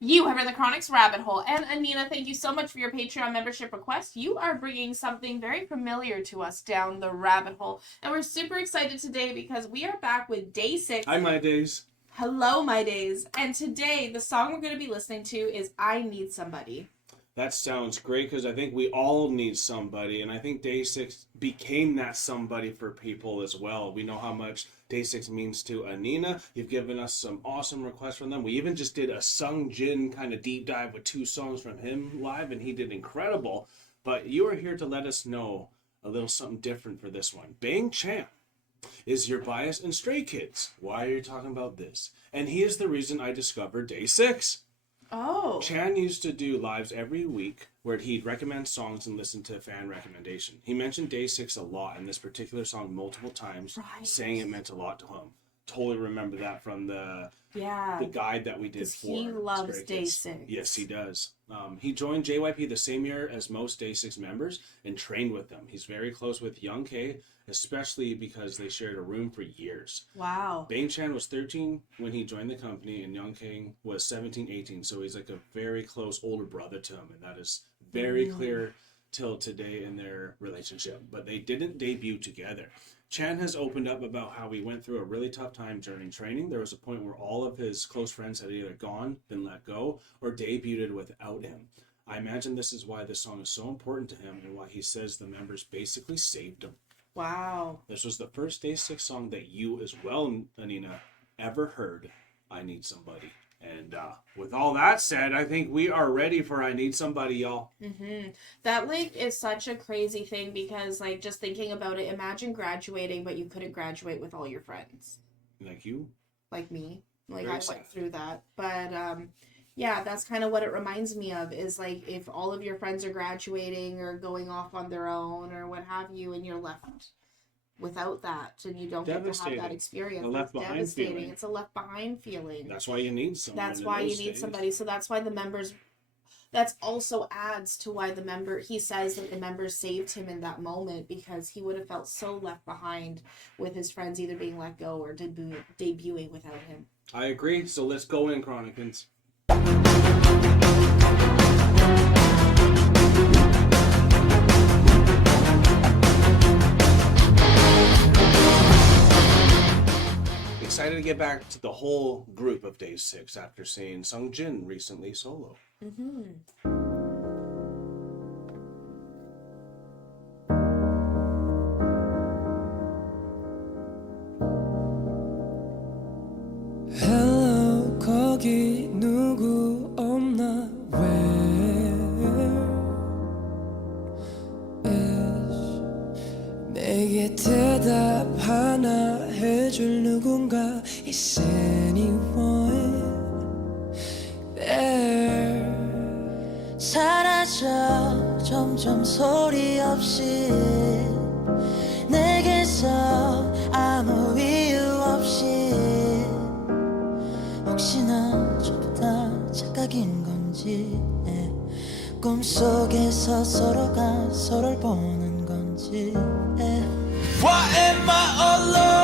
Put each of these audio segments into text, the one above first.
You have the Chronic's Rabbit Hole. And Anina, thank you so much for your Patreon membership request. You are bringing something very familiar to us down the rabbit hole. And we're super excited today because we are back with Day 6. Hi, my days. Hello, my days. And today, the song we're going to be listening to is I Need Somebody. That sounds great because I think we all need somebody, and I think Day 6 became that somebody for people as well. We know how much Day 6 means to Anina. You've given us some awesome requests from them. We even just did a Sung Jin kind of deep dive with 2 songs from him live, and he did incredible. But you are here to let us know a little something different for this one. Bang Chan is your bias in Stray Kids. Why are you talking about this? And he is the reason I discovered Day 6. Oh. Chan used to do lives every week where he'd recommend songs and listen to fan recommendation. He mentioned Day 6 a lot and this particular song multiple times, right, saying it meant a lot to him. Totally remember that from the guide that we did for he loves Stray Day Kids. 6. Yes, he does. He joined JYP the same year as most Day 6 members and trained with them. He's very close with Young K, especially because they shared a room for years. Wow. Bang Chan was 13 when he joined the company, and Young K was 17, 18. So he's like a very close older brother to him, and that is very clear till today in their relationship. But they didn't debut together. Chan has opened up about how he went through a really tough time during training. There was a point where all of his close friends had either gone, been let go, or debuted without him. I imagine this is why this song is so important to him and why he says the members basically saved him. Wow. This was the first Day 6 song that you as well, Anina, ever heard, I Need Somebody. And with all that said, I think we are ready for I Need Somebody, y'all. That, is such a crazy thing because, just thinking about it, imagine graduating, but you couldn't graduate with all your friends. Like you? Like me. Very I sad. went through that. But, yeah, that's kind of what it reminds me of is, if all of your friends are graduating or going off on their own or what have you, and you're left without that and you don't get to have that experience. It's devastating. Feeling. It's a left behind feeling. That's why you need someone. That's why you need somebody. So that's why the members, that's also adds to why he says that the members saved him in that moment because he would have felt so left behind with his friends either being let go or debuting without him. I agree. So let's go in, Chronicans. Excited to get back to the whole group of Day 6 after seeing Sung Jin recently solo. Hello, 거기 누구 없나? Where is 내게 대답하나 해줄 누군가? Is anyone there? 사라져 점점 소리 없이 내게서 아무 이유 없이 혹시나 저보다 착각인 건지 꿈속에서 서로가 서로를 보는 건지 Why am I alone?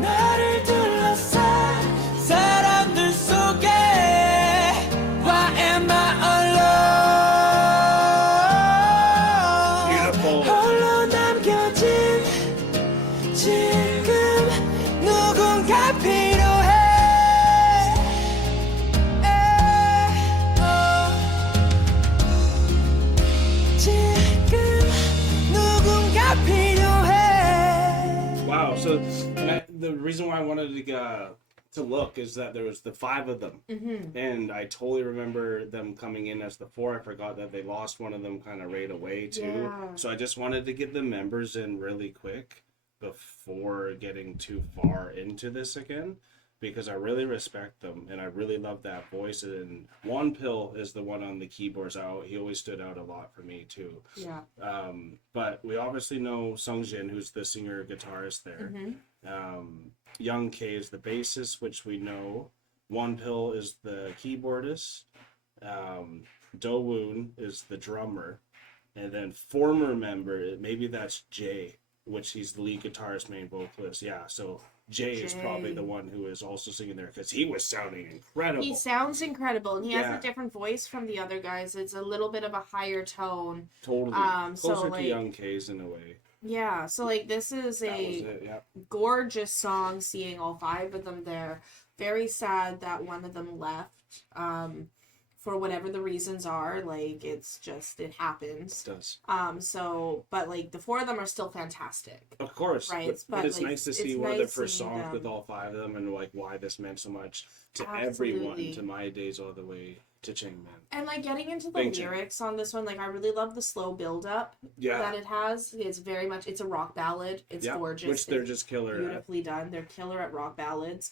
나를 둘러싼 사람들 속에 Why am I alone? Beautiful. 홀로 남겨진 지금 누군가 필요해 지금 누군가 필요해 Wow. So the reason why I wanted to look is that there was the 5 of them. And I totally remember them coming in as the 4. I forgot that they lost one of them kind of right away too. Yeah. So I just wanted to get the members in really quick before getting too far into this again because I really respect them and I really love that voice. And Won Pill is the one on the keyboards out. He always stood out a lot for me too. Yeah. But we obviously know Sung Jin, who's the singer guitarist there. Young K is the bassist, which we know. Won Pill is the keyboardist. Do Woon is the drummer. And then former member, maybe that's Jay, which he's the lead guitarist, main vocalist. Yeah, so Jay is probably the one who is also singing there because he was sounding incredible. He sounds incredible, and he has Yeah. a different voice from the other guys. It's a little bit of a higher tone. Totally. So, Closer like, to Young K's in a way. Yeah, so like this is That was a it, yeah. gorgeous song, seeing all 5 of them there. Very sad that one of them left. For whatever the reasons are, like it happens. It does. So but like the 4 of them are still fantastic. Of course. Right, But it's like, nice to it's see one of their nice first seeing songs them. with all 5 of them and like why this meant so much to Absolutely. everyone, to My Days all the way to Changman. And like getting into the Bang Chan. lyrics on this one, like I really love the slow build up Yeah. that it has. It's very much, it's a rock ballad. It's Yeah, gorgeous. which they're It's just killer at. beautifully done. They're killer at rock ballads.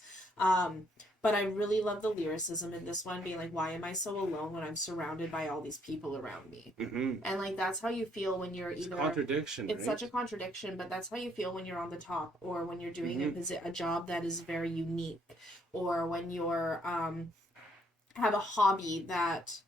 But I really love the lyricism in this one, being like, why am I so alone when I'm surrounded by all these people around me? Mm-hmm. And like that's how you feel when you're It's either a contradiction, it's right? such a contradiction, but that's how you feel when you're on the top, or when you're doing Mm-hmm. a job that is very unique, or when you're have a hobby that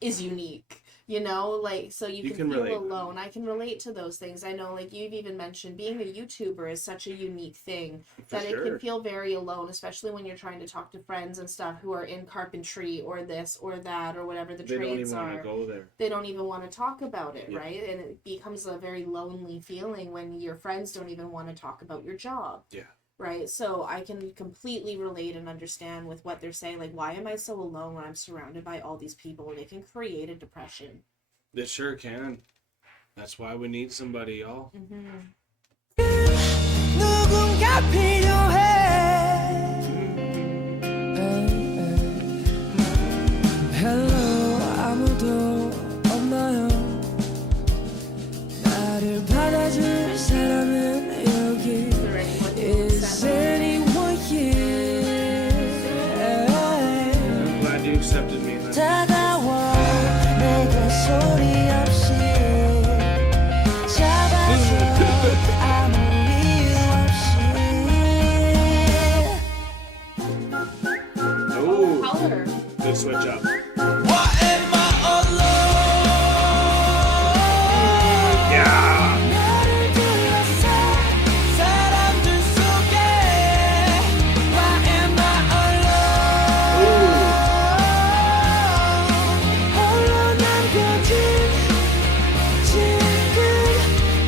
is unique, you know, like, so you can feel relate. alone. I can relate to those things. I know, like, you've even mentioned being a YouTuber is such a unique thing For that sure. it can feel very alone, especially when you're trying to talk to friends and stuff who are in carpentry or this or that or whatever the They don't trades even want are. to go there. They don't even want to talk about it, Yeah. right? And it becomes a very lonely feeling when your friends don't even want to talk about your job. Yeah. Right, so I can completely relate and understand with what they're saying. Like, why am I so alone when I'm surrounded by all these people? And it can create a depression. It sure can. That's why we need somebody, y'all. 누군가 필요해 Hello 아무도 없나요 나를 받아줄 사람은 여기 Is there anyone who Is said that? anyone here I'm glad you accepted me. 다가와 내가 소리 없이 잡아줘 아무 이유 없이 Ooh, Color. good switch up. Why am I alone? Yeah. 나를 둘러싼 사람들 속에 Why am I alone? 홀로 남겨진 지금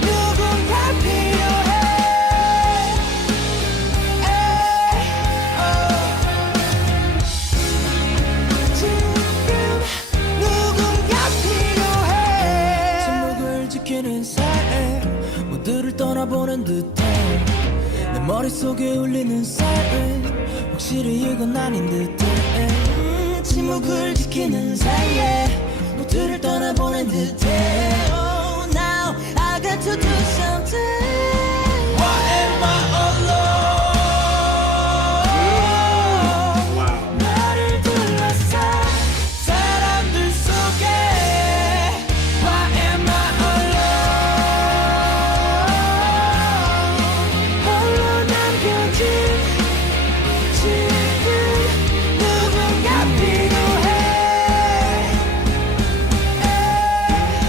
누군가 필요해 지금 누군가 필요해 침묵을 지키는 사람 모두를 떠나보는 듯해 내 머릿속에 울리는 사람 확실히 이건 아닌 듯해 침묵을 지키는 사이에 모두를 떠나보낸 듯해 Oh now I got to do something Why am I alone Wow. 나를 둘러싼 사람들 속에 Why am I alone 홀로 남겨진 지금 누군가 필요해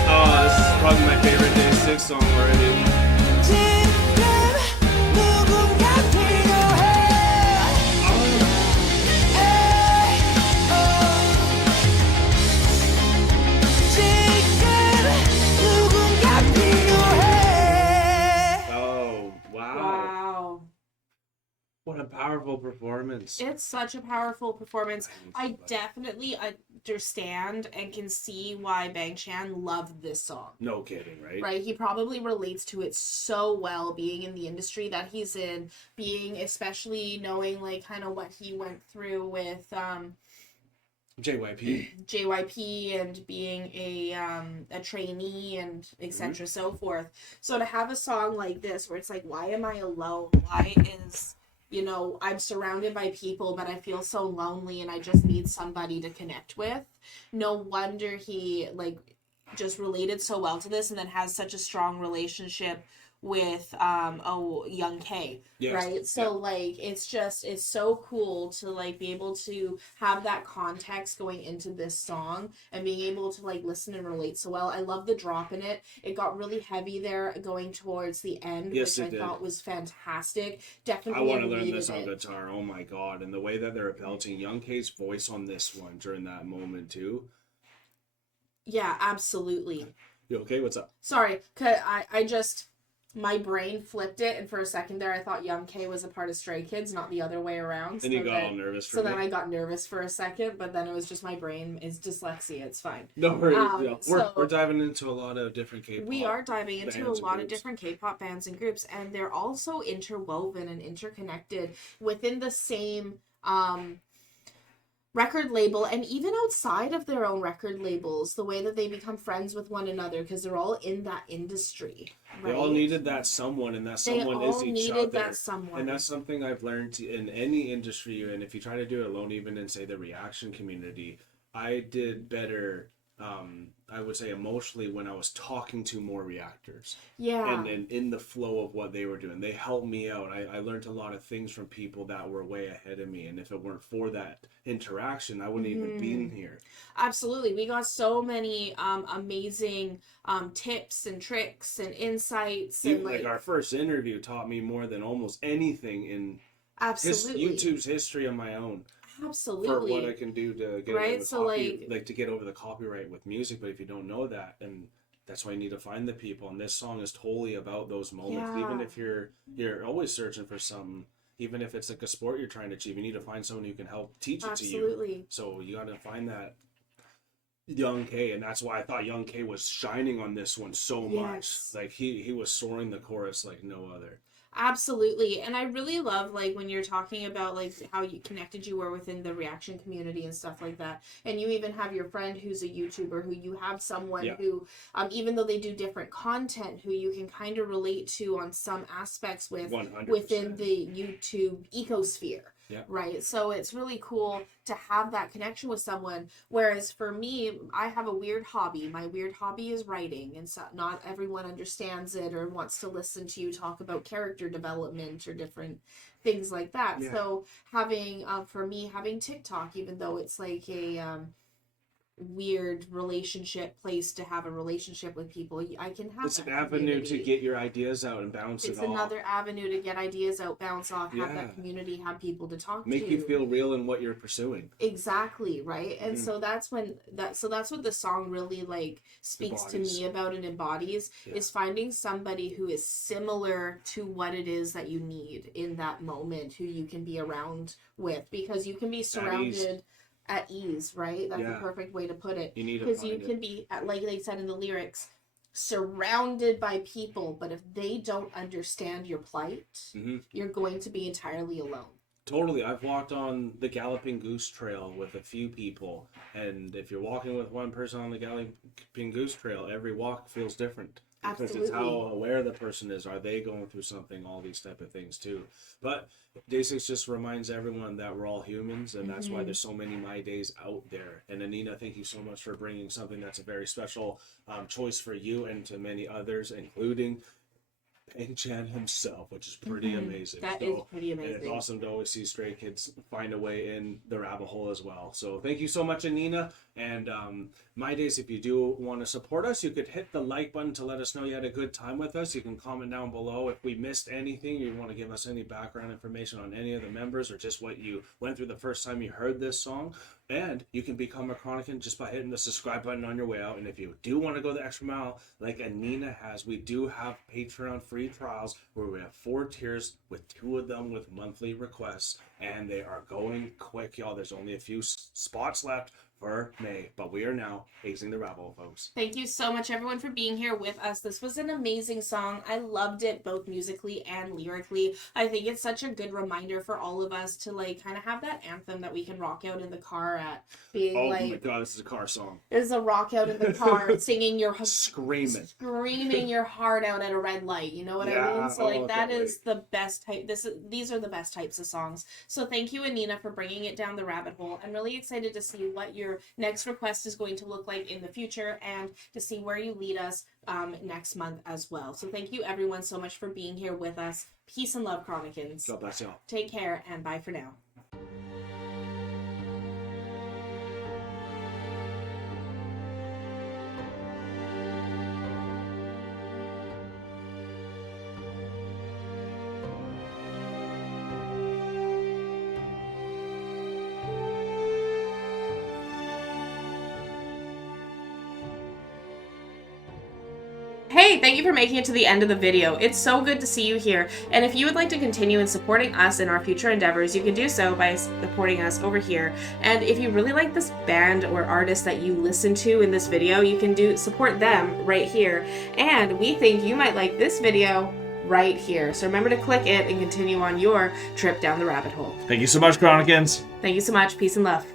Oh, this is probably my favorite Day6 song already. 지금 누군가 필요해 지금 누군가 필요해 Oh, wow. Wow. What a powerful performance. It's such a powerful performance. I Somebody. definitely understand and can see why Bang Chan loved this song. No kidding, right? Right? He probably relates to it so well, being in the industry that he's in, being, especially knowing like kind of what he went through with JYP. JYP and being a trainee and etc. So forth. So to have a song like this where it's like, why am I alone? Why is, you know, I'm surrounded by people, but I feel so lonely and I just need somebody to connect with. No wonder he like just related so well to this, and then has such a strong relationship with Young K, Yes. right? So like it's so cool to like be able to have that context going into this song and being able to like listen and relate so well. I love the drop in it. It got really heavy there going towards the end, Yes, which it I did. thought was fantastic. I Definitely want to learn needed this on it. guitar. Oh my god! And the way that they're belting Young K's voice on this one during that moment too. Yeah, absolutely. You okay? What's up? Sorry, 'cause I just my brain flipped it, and for a second there, I thought Young K was a part of Stray Kids, not the other way around. And you got all nervous for so me. then I got nervous for a second, but then it was just my brain is dyslexia. It's fine. No worries. So we're diving into a lot of different K-pop. We are diving into a bands and lot of groups. different K-pop bands and groups, and they're also interwoven and interconnected within the same record label, and even outside of their own record labels, the way that they become friends with one another because they're all in that industry. Right? They all needed that someone, and that someone is each other. That someone. And that's something I've learned in any industry you're in. If you try to do it alone, even in say the reaction community, I did better. I would say emotionally when I was talking to more reactors. Yeah. And in the flow of what they were doing, they helped me out. I learned a lot of things from people that were way ahead of me, and if it weren't for that interaction, I wouldn't even be in here. Absolutely. We got so many amazing tips and tricks and insights. Even and like our first interview taught me more than almost anything in YouTube's history on my own. Absolutely. For what I can do to get right? over to get over the copyright with music, but if you don't know that, and that's why you need to find the people. And this song is totally about those moments. Yeah. Even if you're always searching for something, even if it's like a sport you're trying to achieve, you need to find someone who can help teach it to you. Absolutely. So you got to find that Young K, and that's why I thought Young K was shining on this one so much. Like he was soaring the chorus like no other. Absolutely. And I really love like when you're talking about like how you connected you were within the reaction community and stuff like that. And you even have your friend who's a YouTuber, who you have someone who even though they do different content, who you can kind of relate to on some aspects with 100%. Within the YouTube ecosphere. Yeah. Right. So it's really cool to have that connection with someone. Whereas for me, I have a weird hobby. My weird hobby is writing, and so not everyone understands it or wants to listen to you talk about character development or different things like that. Yeah. So having for me having TikTok, even though it's like a weird relationship place to have a relationship with people, I can have it's an avenue to get your ideas out and bounce it off. It's another avenue to get ideas out, bounce off, have Yeah. that community, have people to talk Make to. you feel real in what you're pursuing. Exactly, right? And so that's when that's what the song really like speaks to me about and embodies is finding somebody who is similar to what it is that you need in that moment, who you can be around with, because you can be surrounded at ease, right? That's the perfect way to put it. You need to because you can be, like they said in the lyrics, surrounded by people, but if they don't understand your plight, you're going to be entirely alone. Totally. I've walked on the Galloping Goose Trail with a few people, and if you're walking with one person on the Galloping Goose Trail, every walk feels different. Because it's how aware the person is. Are they going through something? All these type of things too. But DAY6 just reminds everyone that we're all humans, and that's why there's so many My Days out there. And Anina, thank you so much for bringing something that's a very special choice for you and to many others, including Peng Chan himself, which is pretty amazing. That is pretty amazing. And it's awesome to always see Stray Kids find a way in the rabbit hole as well. So thank you so much, Anina. And My Days, if you do want to support us, you could hit the like button to let us know you had a good time with us. You can comment down below if we missed anything, you want to give us any background information on any of the members or just what you went through the first time you heard this song. And you can become a Chronican just by hitting the subscribe button on your way out. And if you do want to go the extra mile, like Anina has, we do have Patreon free trials where we have 4 tiers with 2 of them with monthly requests. And they are going quick, y'all. There's only a few spots left for May, but we are now hazing the rabbit hole, folks. Thank you so much, everyone, for being here with us. This was an amazing song. I loved it, both musically and lyrically. I think it's such a good reminder for all of us to, like, kind of have that anthem that we can rock out in the car at. Being oh like, my god, this is a car song. This is a rock out in the car, singing your... Screaming your heart out at a red light. You know what I mean? So, like, that is the best type... These are the best types of songs So thank you, Anina, for bringing it down the rabbit hole. I'm really excited to see what your next request is going to look like in the future and to see where you lead us next month as well. So thank you, everyone, so much for being here with us. Peace and love, Chronicans. God bless y'all. Take care, and bye for now. Hey, thank you for making it to the end of the video. It's so good to see you here. And if you would like to continue in supporting us in our future endeavors, you can do so by supporting us over here. And if you really like this band or artist that you listen to in this video, you can support them right here. And we think you might like this video right here. So remember to click it and continue on your trip down the rabbit hole. Thank you so much, Chronicans. Thank you so much. Peace and love.